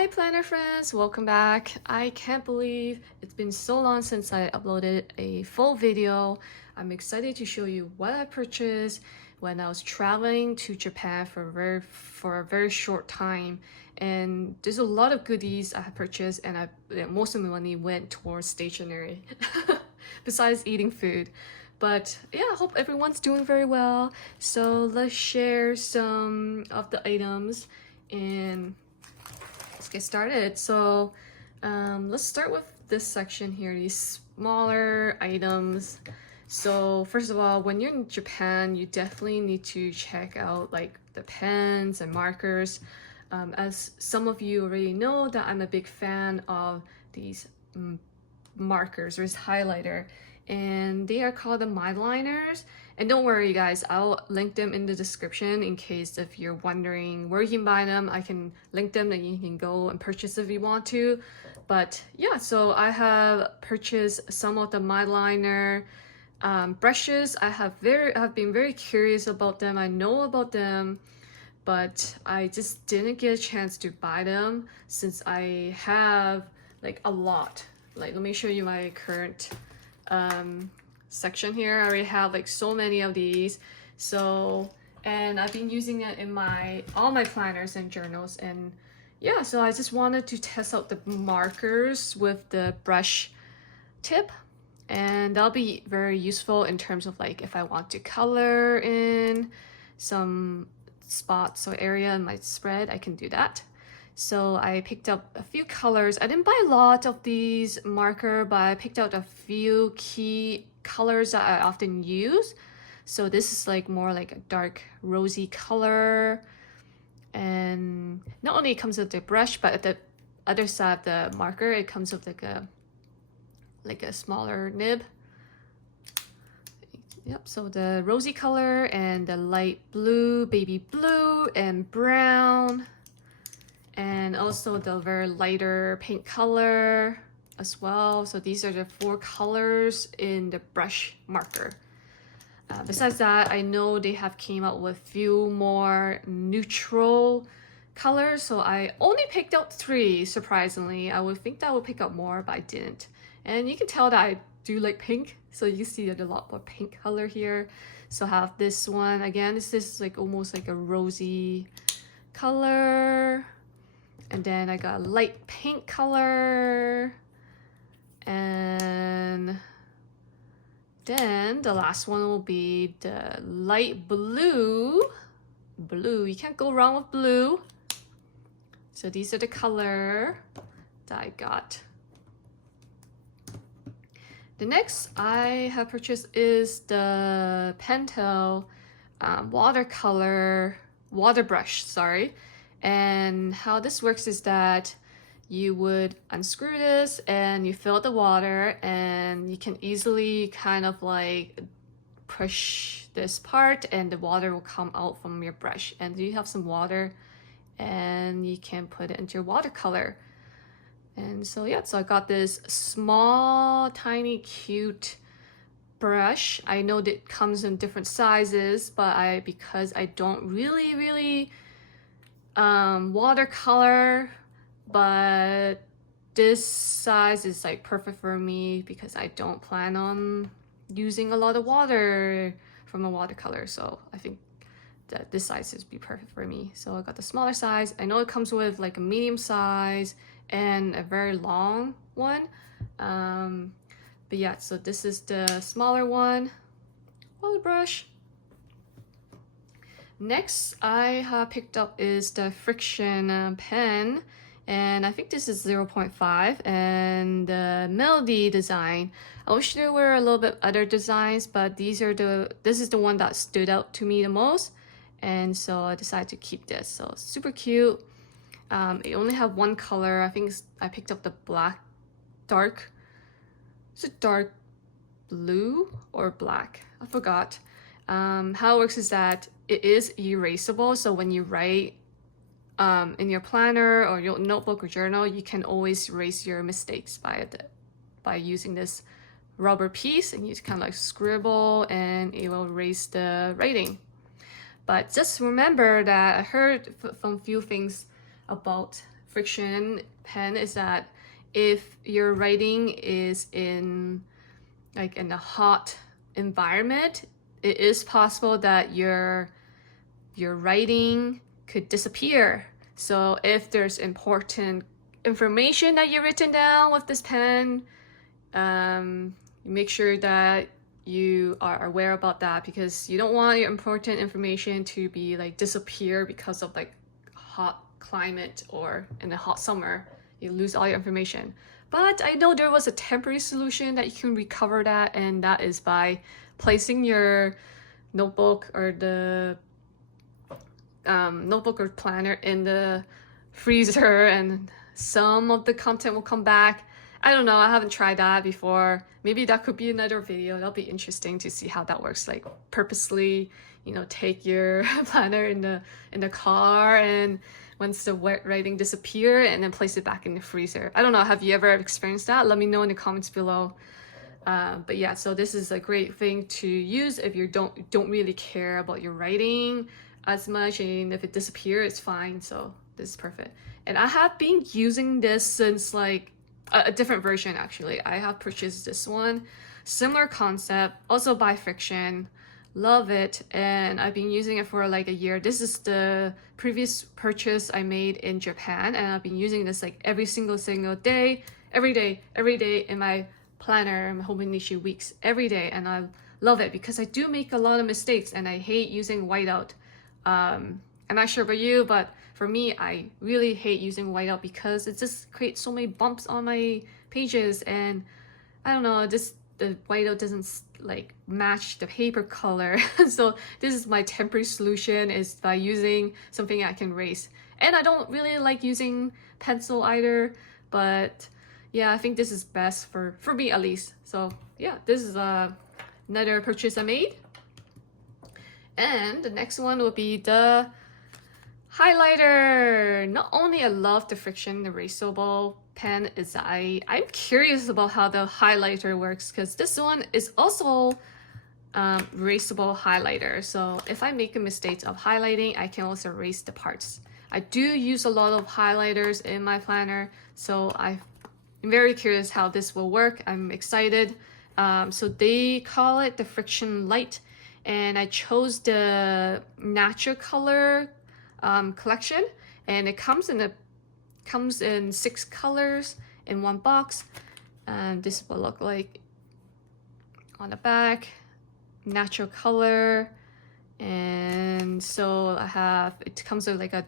Hi planner friends, welcome back. I can't believe it's been so long since I uploaded a full video. I'm excited to show you what I purchased when I was traveling to Japan for a very short time. And there's a lot of goodies I have purchased, and most of my money went towards stationery besides eating food. But yeah, I hope everyone's doing very well. So let's share some of the items and let's get started. So let's start with this section here, these smaller items. So first of all, when you're in Japan, you definitely need to check out like the pens and markers. As some of you already know that I'm a big fan of these markers or this highlighter, and they are called the Mindliners. And don't worry you guys, I'll link them in the description in case if you're wondering where you can buy them. I can link them and you can go and purchase if you want to. But yeah, so I have purchased some of the Mindliner brushes. I have been very curious about them. I know about them, but I just didn't get a chance to buy them since I have like a lot. Like, let me show you my current section here. I already have like so many of these. So, and I've been using it in all my planners and journals. And yeah, so I just wanted to test out the markers with the brush tip, and that'll be very useful in terms of like if I want to color in some spots or area in my spread, I can do that. So I picked up a few colors. I didn't buy a lot of these marker, but I picked out a few key colors that I often use. So this is like more like a dark rosy color, and not only it comes with the brush, but at the other side of the marker it comes with like a smaller nib. Yep, so the rosy color and the light blue, baby blue, and brown, and also the very lighter pink color as well. So these are the 4 colors in the brush marker. Besides that, I know they have came out with few more neutral colors, so I only picked out 3. Surprisingly, I would think that I would pick up more, but I didn't. And you can tell that I do like pink, so you see there's a lot more pink color here. So I have this one again. This is like almost like a rosy color, and then I got a light pink color, and then the last one will be the light blue. You can't go wrong with blue. So these are the color that I got. The next I have purchased is the Pentel water brush, sorry. And how this works is that you would unscrew this and you fill the water, and you can easily kind of like push this part and the water will come out from your brush, and you have some water and you can put it into your watercolor. And so yeah, so I got this small, tiny, cute brush. I know that it comes in different sizes, but because I don't really watercolor, but this size is like perfect for me because I don't plan on using a lot of water from a watercolor. So I think that this size would be perfect for me. So I got the smaller size. I know it comes with like a medium size and a very long one. But yeah, so this is the smaller one, water brush. Next I have picked up is the friction pen, and I think this is 0.5, and the Melody design. I wish there were a little bit other designs, but this is the one that stood out to me the most, and so I decided to keep this. So super cute. It only have one color. I think I picked up the black dark. Is it dark blue or black? I forgot. How it works is that it is erasable, so when you write in your planner or your notebook or journal, you can always erase your mistakes by using this rubber piece, and you just kind of like scribble and it will erase the writing. But just remember that I heard from few things about friction pen is that if your writing is in like in a hot environment, it is possible that your writing could disappear. So if there's important information that you've written down with this pen, make sure that you are aware about that, because you don't want your important information to be like disappear because of like hot climate or in a hot summer. You lose all your information. But I know there was a temporary solution that you can recover that, and that is by placing your notebook or the notebook or planner in the freezer, and some of the content will come back. I don't know, I haven't tried that before. Maybe that could be another video. That'll be interesting to see how that works. Like purposely, you know, take your planner in the car, and once the wet writing disappear, and then place it back in the freezer. I don't know, have you ever experienced that? Let me know in the comments below. But yeah, so this is a great thing to use if you don't really care about your writing as much, and if it disappears, it's fine. So this is perfect. And I have been using this since like a different version. Actually, I have purchased this one, similar concept, also by Friction. Love it, and I've been using it for like a year. This is the previous purchase I made in Japan, and I've been using this like every single day, every day in my planner, my Konichi weeks, every day. And I love it because I do make a lot of mistakes, and I hate using whiteout. I'm not sure about you, but for me, I really hate using whiteout because it just creates so many bumps on my pages, and I don't know, the whiteout doesn't like match the paper color. So this is my temporary solution, is by using something I can erase. And I don't really like using pencil either, but yeah, I think this is best for me at least. So yeah, this is another purchase I made. And the next one will be the highlighter. Not only I love the Friction erasable pen, is I'm curious about how the highlighter works, because this one is also erasable highlighter. So if I make a mistake of highlighting, I can also erase the parts. I do use a lot of highlighters in my planner, so I'm very curious how this will work. I'm excited. So they call it the Friction Light, and I chose the natural color collection, and it comes in 6 colors in one box, and this will look like on the back. Natural color, and so it comes with like a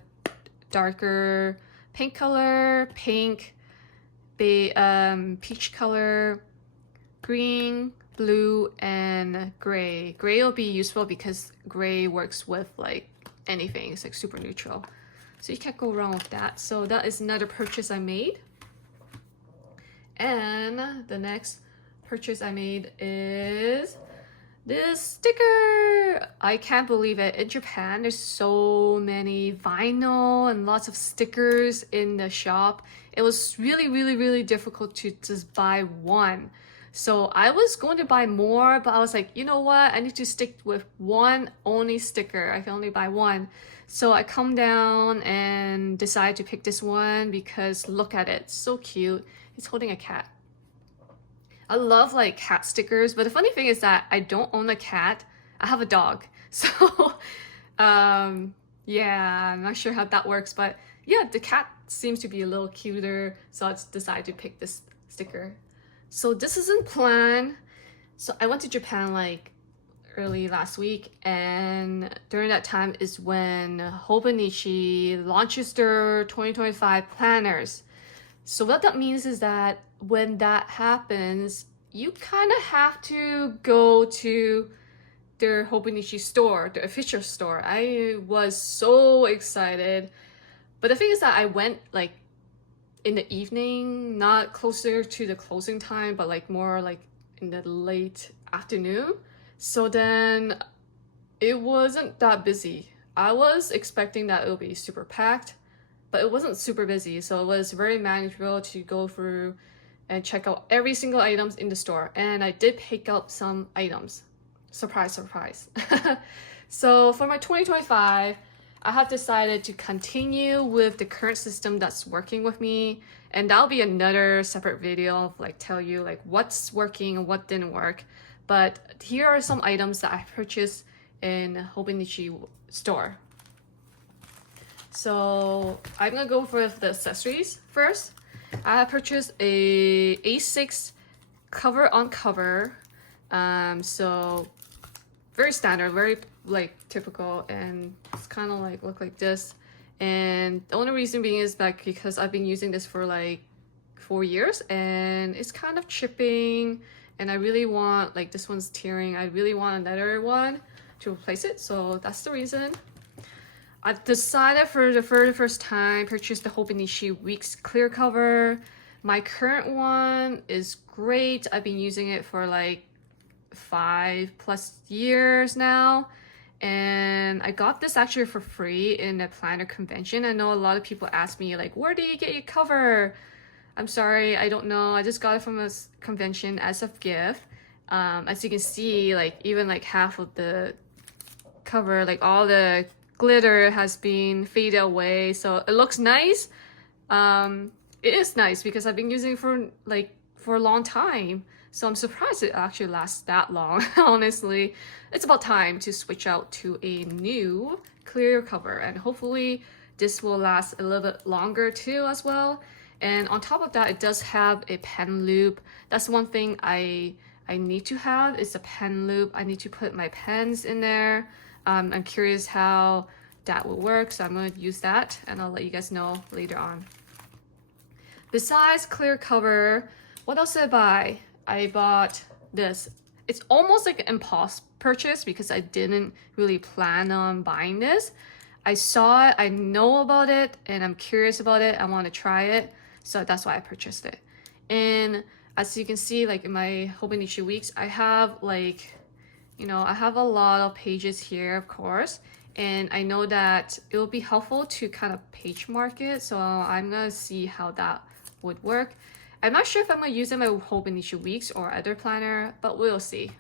darker pink color, pink, peach color, green, blue, and gray. Gray will be useful because gray works with like anything. It's like super neutral, so you can't go wrong with that. So that is another purchase I made. And the next purchase I made is this sticker. I can't believe it. In Japan, there's so many vinyl and lots of stickers in the shop. It was really difficult to just buy one. So I was going to buy more, but I was like, you know what? I need to stick with one only sticker. I can only buy one. So I come down and decide to pick this one because look at it. It's so cute. It's holding a cat. I love like cat stickers, but the funny thing is that I don't own a cat. I have a dog. So yeah, I'm not sure how that works, but yeah, the cat seems to be a little cuter, so I just decided to pick this sticker. So this isn't planned. So I went to Japan like early last week, and during that time is when Konichi launches their 2025 planners. So what that means is that when that happens, you kind of have to go to their Konichi store, the official store. I was so excited. But the thing is that I went like in the evening, not closer to the closing time, but like more like in the late afternoon. So then it wasn't that busy. I was expecting that it would be super packed, but it wasn't super busy. So it was very manageable to go through and check out every single items in the store. And I did pick up some items. Surprise, surprise. So for my 2025, I have decided to continue with the current system that's working with me, and that'll be another separate video of like tell you like what's working and what didn't work. But here are some items that I purchased in Konichi store. So I'm gonna go for the accessories first. I have purchased a A6 cover on cover. So very standard, very like typical, and it's kind of like look like this. And the only reason being is that because I've been using this for like 4 years and it's kind of chipping, and I really want, like this one's tearing, I really want another one to replace it, so that's the reason. I've decided for the first time purchase the Konichi Weeks clear cover. My current one is great. I've been using it for like 5+ years now, and I got this actually for free in a planner convention. I know a lot of people ask me like, where do you get your cover? I'm sorry, I don't know. I just got it from a convention as a gift. As you can see, like even like half of the cover, like all the glitter has been faded away, so it looks nice. It is nice because I've been using it for a long time, so I'm surprised it actually lasts that long. Honestly, it's about time to switch out to a new clear cover, and hopefully this will last a little bit longer too as well. And on top of that, it does have a pen loop. That's one thing I need to have, is a pen loop. I need to put my pens in there. I'm curious how that will work, so I'm going to use that and I'll let you guys know later on. Besides clear cover, what else did I buy? I bought this. It's almost like an impulse purchase because I didn't really plan on buying this. I saw it, I know about it, and I'm curious about it. I want to try it, so that's why I purchased it. And as you can see, like in my Konichi Weeks, I have like, I have a lot of pages here, of course, and I know that it will be helpful to kind of page mark it, so I'm gonna see how that would work. I'm not sure if I'm gonna use it in my Konichi Weeks or other planner, but we'll see.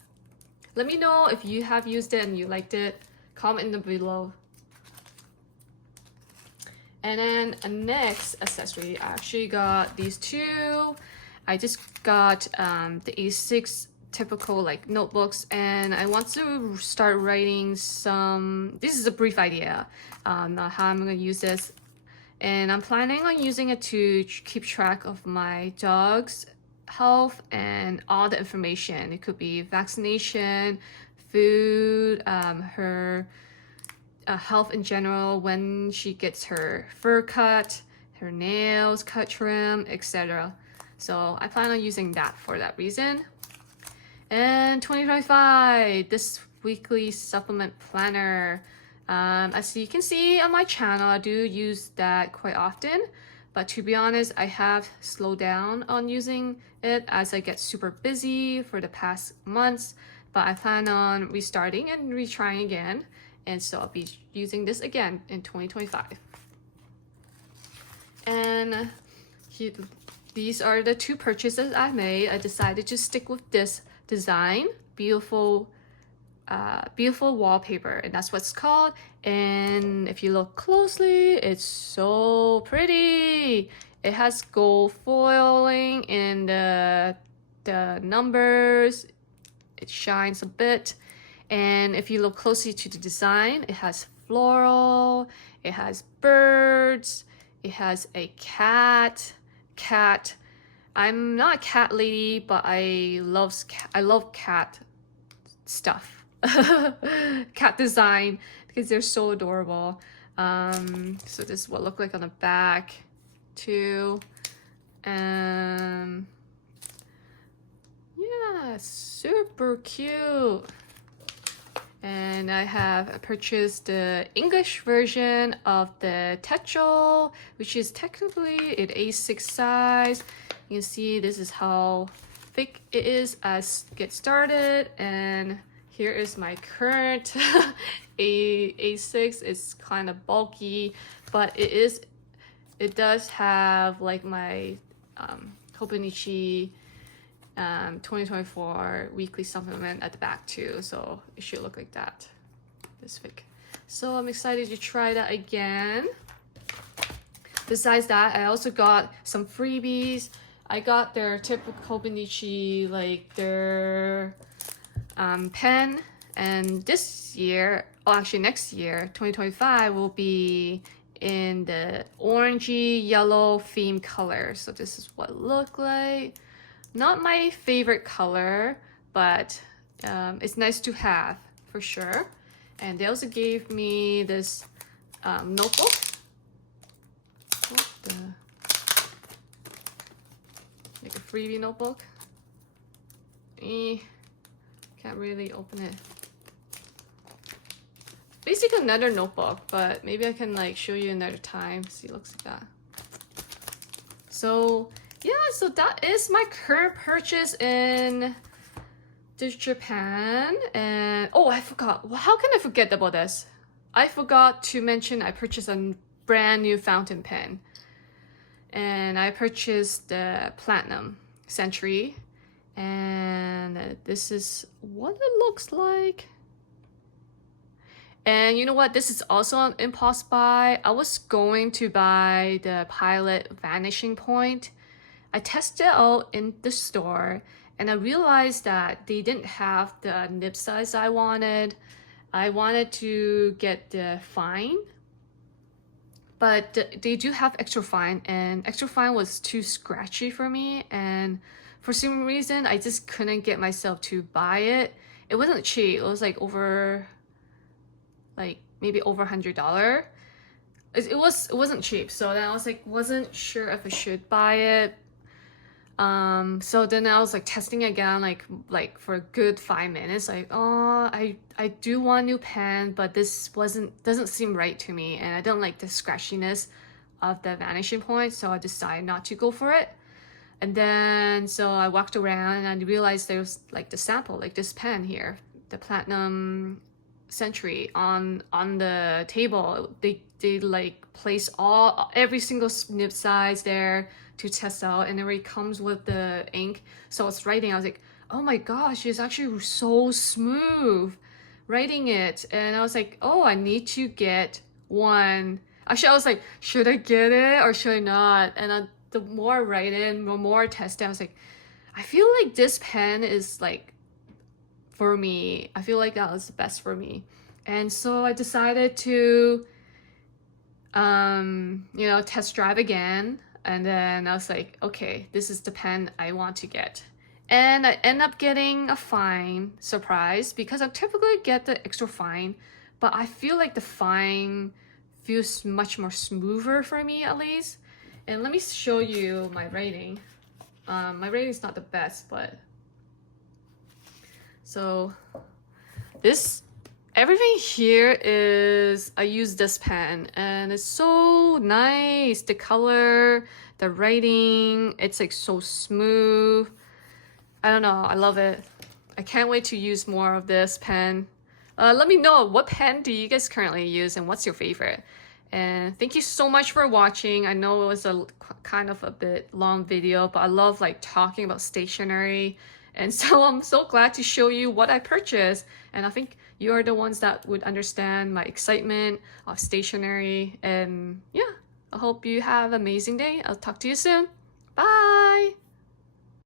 Let me know if you have used it and you liked it. Comment in the below. And then a next accessory, I actually got these two. I just got the A6 typical like notebooks, and I want to start writing some. This is a brief idea on how I'm gonna use this, and I'm planning on using it to keep track of my dog's health and all the information. It could be vaccination, food, her health in general, when she gets her fur cut, her nails cut, trim, etc. So I plan on using that for that reason. And 2025, this weekly supplement planner. As you can see on my channel, I do use that quite often, but to be honest, I have slowed down on using it as I get super busy for the past months, but I plan on restarting and retrying again, and so I'll be using this again in 2025. And these are the two purchases I made. I decided to stick with this design, beautiful wallpaper, and that's what it's called. And if you look closely, it's so pretty. It has gold foiling in the numbers. It shines a bit, and if you look closely to the design, it has floral, it has birds, it has a cat. I'm not a cat lady, but I love cat stuff. Cat design, because they're so adorable. So this is what it look like on the back too. Yeah, super cute. And I have purchased the English version of the Tetel, which is technically an A6 size. You can see this is how thick it is as get started, and here is my current A6. It's kind of bulky, but it does have like my Konichi 2024 weekly supplement at the back too, so it should look like that, this thick. So I'm excited to try that again. Besides that, I also got some freebies. I got their typical Konichi, like their pen. And this year, oh actually next year, 2025, will be in the orangey yellow theme color. So this is what it looked like. Not my favorite color, but it's nice to have for sure. And they also gave me this notebook. Like a freebie notebook. Can't really open it. Basically another notebook, but maybe I can like show you another time. See, it looks like that. So yeah, so that is my current purchase in Japan. And oh, I forgot. Well, how can I forget about this? I forgot to mention I purchased a brand new fountain pen. And I purchased the Platinum Sentry. And this is what it looks like. And you know what? This is also an impulse buy. I was going to buy the Pilot Vanishing Point. I tested it out in the store and I realized that they didn't have the nib size I wanted. I wanted to get the fine, but they do have extra fine, and extra fine was too scratchy for me. And for some reason, I just couldn't get myself to buy it. It wasn't cheap. It was like maybe over $100. It wasn't cheap. So then I was like, wasn't sure if I should buy it. So then I was like testing again, like for a good 5 minutes, like, oh, I do want a new pen, but this doesn't seem right to me, and I don't like the scratchiness of the Vanishing Point, so I decided not to go for it. And then so I walked around and I realized there was like the sample, like this pen here, the Platinum Sentry on the table. They like place every single nib size there to test out, and it already comes with the ink. So I was writing, I was like, oh my gosh, it's actually so smooth writing it. And I was like, oh, I need to get one. Actually, I was like, should I get it or should I not? And the more I write it, the more I test it, I was like, I feel like this pen is like for me. I feel like that was the best for me. And so I decided to test drive again. And then I was like, okay, this is the pen I want to get. And I end up getting a fine surprise, because I typically get the extra fine, but I feel like the fine feels much more smoother for me, at least. And let me show you my rating. My rating is not the best, but so everything here is, I use this pen and it's so nice. The color, the writing, it's like so smooth. I don't know, I love it. I can't wait to use more of this pen. Let me know, what pen do you guys currently use and what's your favorite? And thank you so much for watching. I know it was a kind of a bit long video, but I love like talking about stationery. And so I'm so glad to show you what I purchased. And I think you are the ones that would understand my excitement of stationery. And yeah, I hope you have an amazing day. I'll talk to you soon. Bye!